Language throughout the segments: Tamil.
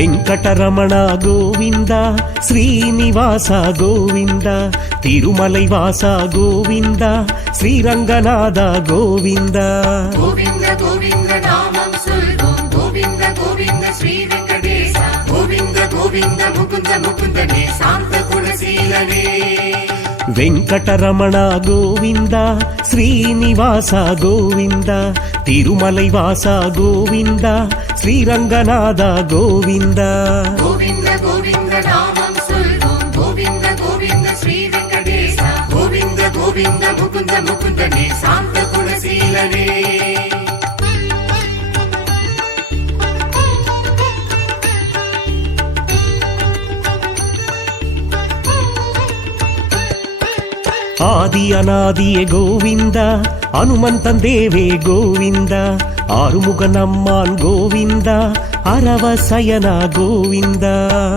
వెంకటరమణ గోవింద శ్రీనివాస గోవింద తిరుమలై వాస గోవింద శ్రీరంగనాథ గోవింద గోవింద గోవింద నామం சொல்வோம் గోవింద గోవింద శ్రీ వెంకటేశ గోవింద గోవింద ముకుంద ముకుందనే శాంత కులశీలనే వెంకటరమణ గోవింద శ్రీనివాస గోవింద తిరుమలై వాస గోవింద శ్రీరంగనాథ గోవింద గోవింద గోవింద నామం சொல்வோம் గోవింద గోవింద శ్రీ వెంకటేశ గోవింద గోవింద ముకుంద ముకుందనే శాంత కులశీలనే ஆதி அநாதியே கோவிந்த அனுமந்தன் தேவே கோவிந்த ஆறுமுக நம்மான் கோவிந்த அரவசயனா கோவிந்த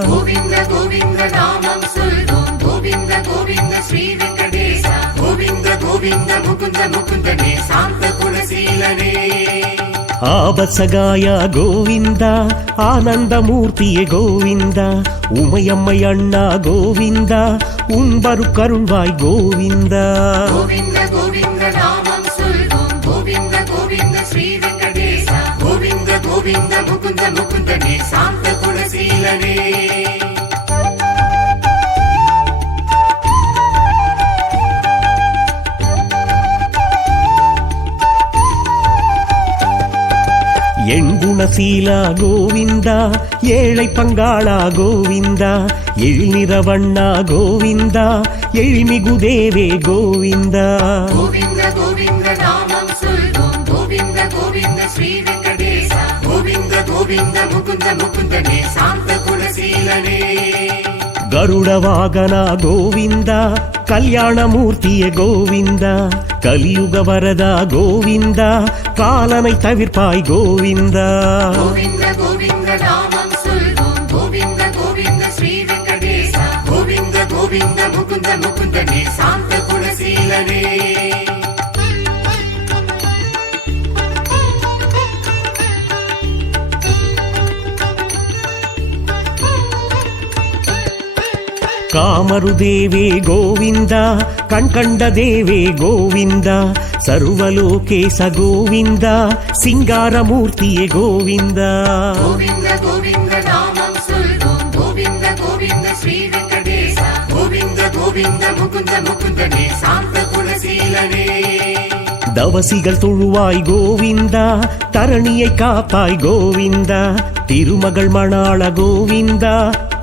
கோவிந்த கோவிந்த நாமம் சொல்வோம் கோவிந்த கோவிந்த ஸ்ரீ வெங்கடேச கோவிந்த கோவிந்த முகுந்த முகுந்தனே சாந்த குலசீலனே ஆபத்சகாய கோவிந்த ஆனந்தமூர்த்தியே கோவிந்த உமையம்மை அண்ணா கோவிந்த உன்பரு கருள்வாய் கோவிந்த கோவிந்த கோவிந்த நாமம் சொல்வோம் கோவிந்த கோவிந்த ஸ்ரீ வெங்கடேச கோவிந்த கோவிந்த முகுந்த முகுந்தனே சாந்த குலசீலனே எண்குணசீலா கோவிந்தா ஏழை பங்காளா கோவிந்தா எழில்நிறவண்ணா கோவிந்தா எழில்மிகுதேவே கோவிந்தா கோவிந்த கோவிந்த நாமம் சொல்வோம் கோவிந்த கோவிந்த ஸ்ரீ வெங்கடேச கோவிந்த கோவிந்த முகுந்த முகுந்தனே சாந்த குலசீலனே கருட வாகனா கோவிந்தா கல்யாணமூர்த்திய கோவிந்தா கலியுக வரதா கோவிந்தா காலனை தவிர்ப்பாய் கோவிந்தா கோவிந்த கோவிந்த நாமம் சொல்வோம் கோவிந்த கோவிந்த ஸ்ரீ வெங்கடேச கோவிந்த கோவிந்த முகுந்த முகுந்தனே சாந்த குலசீலனே காமருதேவே கோவிந்தா கண்கண்ட தேவே கோவிந்தா சர்வலோகேச கோவிந்தா சிங்காரமூர்த்தியே கோவிந்தா கோவிந்த கோவிந்த நாமம் சொல்வோம் கோவிந்த கோவிந்த ஸ்ரீ வெங்கடேச கோவிந்த கோவிந்த முகுந்த முகுந்தனே சாந்த குலசீலனே தவசிகள் தொழுவாய் கோவிந்தா தரணியை காப்பாய் கோவிந்தா திருமகள் மணாள கோவிந்தா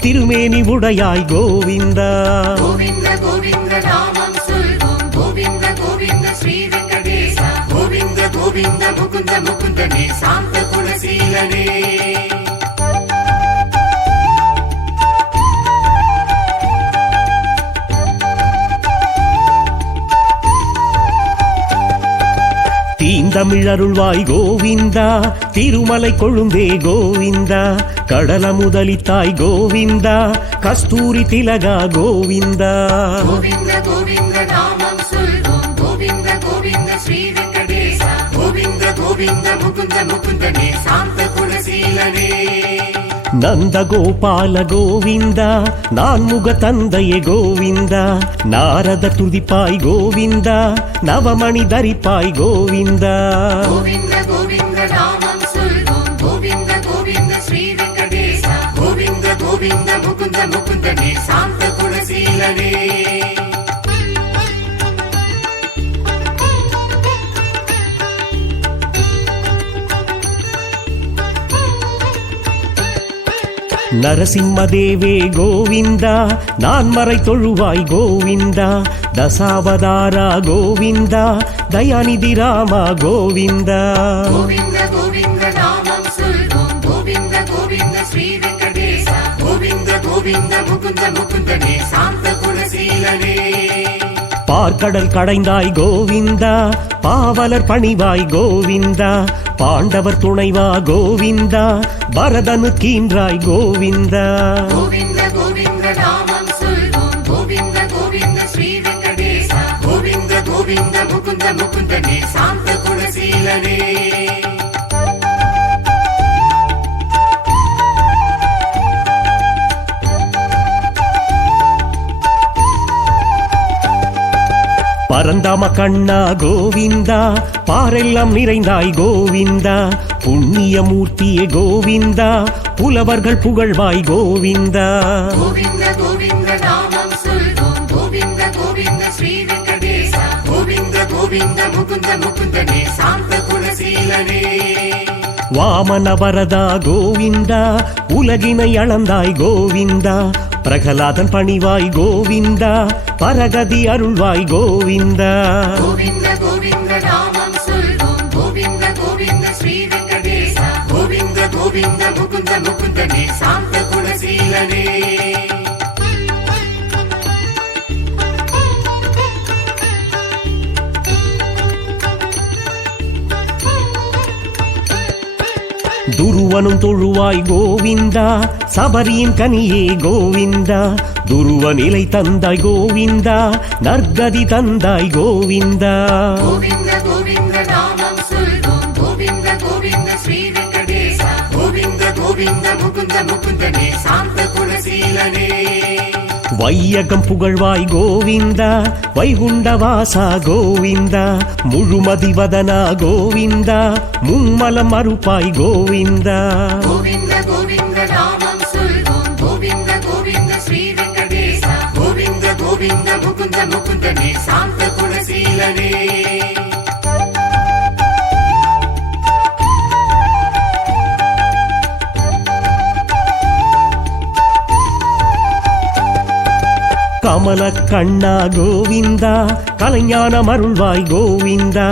திருமேனி உடையாய் கோவிந்தா கோவிந்த கோவிந்த நாமம் சொல்வோம் கோவிந்த கோவிந்த ஸ்ரீ வெங்கடேச கோவிந்த கோவிந்த முகுந்த முகுந்தனே சாந்த குலசீலனே தீந்தமிழருள்வாய் கோவிந்தா திருமலை கொழுந்தே கோவிந்தா கடல முதலித்தாய் கோவிந்தா கஸ்தூரி திலகா கோவிந்தா கோவிந்த கோவிந்த நாமம் சொல்வோம் கோவிந்த கோவிந்த ஸ்ரீ வெங்கடேச கோவிந்த கோவிந்த முகுந்த முகுந்தனே சாந்த குலசீலனே நந்தகோபால கோவிந்தா நான்முக தந்தையே கோவிந்தா நாரத துதிப்பாய் கோவிந்தா நவமணி தரிப்பாய் கோவிந்தா கோவிந்த கோவிந்த நாமம் சொல்வோம் கோவிந்த கோவிந்த ஸ்ரீ வெங்கடேச கோவிந்த கோவிந்த முகுந்த முகுந்தனே சாந்த குலசீலனே நரசிம்மதேவே கோவிந்தா நான்மறை தொழுவாய் கோவிந்தா தசாவதாரா கோவிந்தா தயாநிதி ராமா கோவிந்தா கோவிந்த கோவிந்த நாமம் சொல்வோம் கோவிந்த கோவிந்த ஸ்ரீ வெங்கடேச கோவிந்த கோவிந்த முகுந்த முகுந்தனே சாந்த குலசீலனே பார்க்கடல் கடைந்தாய் கோவிந்தா பாவலர் பணிவாய் கோவிந்தா பாண்டவர் துணைவா கோவிந்தா பரதனு கீன்றாய் கோவிந்தா கோவிந்த கோவிந்த நாமம் சொல்வோம் கோவிந்த கோவிந்த ஸ்ரீ வெங்கடேச கோவிந்த கோவிந்த முகுந்த முகுந்தனே சாந்த குலசீலனே பரந்தாம கண்ணா கோவிந்தா, பாரெல்லாம் நிறைந்தாய் கோவிந்தா, புண்ணியமூர்த்தியே கோவிந்தா, புலவர்கள் புகழ்வாய் கோவிந்தா. கோவிந்த கோவிந்த நாமம் சொல்வோம் கோவிந்த கோவிந்த ஸ்ரீ வெங்கடேசா. கோவிந்த கோவிந்த முகுந்த முகுந்தனே சாந்த குணசீலனே. வாமன வரதா கோவிந்தா, உலகினை அளந்தாய் கோவிந்தா, பிரகலாதன் பணிவாய் கோவிந்தா, பரகதி அருள்வாய் கோவிந்தா. கோவிந்த கோவிந்த நாமம் சொல்வோம் கோவிந்த கோவிந்த ஸ்ரீ வெங்கடேசா. கோவிந்த கோவிந்த முகுந்த முகுந்தனே சாந்த குணசீலனே. துருவனும் தொழுவாய் கோவிந்தா, சபரியின் கனியே கோவிந்தா, துருவ நிலை தந்தாய் கோவிந்தா, நற்கதி தந்தாய் கோவிந்தா. கோவிந்த கோவிந்த நாமம் சொல்வோம் கோவிந்த கோவிந்த ஸ்ரீ வெங்கடேசா. கோவிந்த கோவிந்த முகுந்த முகுந்தனே சாந்த குணசீலனே. வையகம் புகழ்வாய் கோவிந்தா, வைகுண்டவாசா கோவிந்தா, முழுமதிவதனா கோவிந்தா, மும்மலம் அறுப்பாய் கோவிந்தா. கோவிந்த கோவிந்த நாமம் சொல்வோம் கோவிந்த கோவிந்த ஸ்ரீ வெங்கடேசா. கோவிந்த கோவிந்த முகுந்த முகுந்தனே சாந்த குணசீலனே. கமல கண்ணா கோவிந்தா, கலைஞான அருள்வாய் கோவிந்தா,